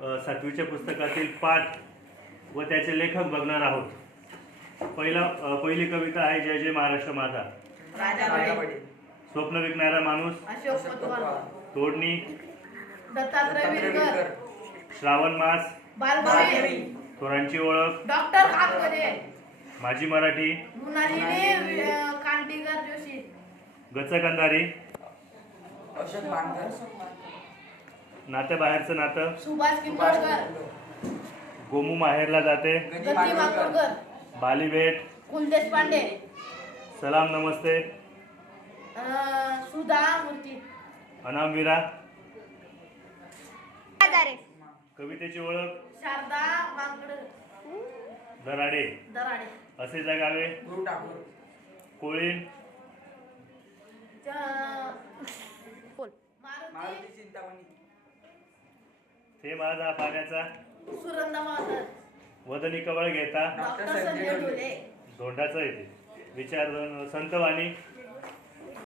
7वीच्या पुस्तकातील पाठ व त्याचे लेखक बघणार आहोत. पहिली कविता आहे जय जय महाराष्ट्र माझा. स्वप्न विकणारा माणूस तोडणी श्रावण मास थोरांची ओळख माझी मराठी गचक अंधारी नात्या बाहेरचं नातं गोमू माहेरला जाते बाली भेट सलाम नमस्ते सुधा मूर्ती अनामवीरा. कवितेची ओळख शारदा मांगड दराडे असे जगावे कोळीण ते माझा पाण्याचा वदनी कवळ घेता धोंडाचा येते विचार संतवाणी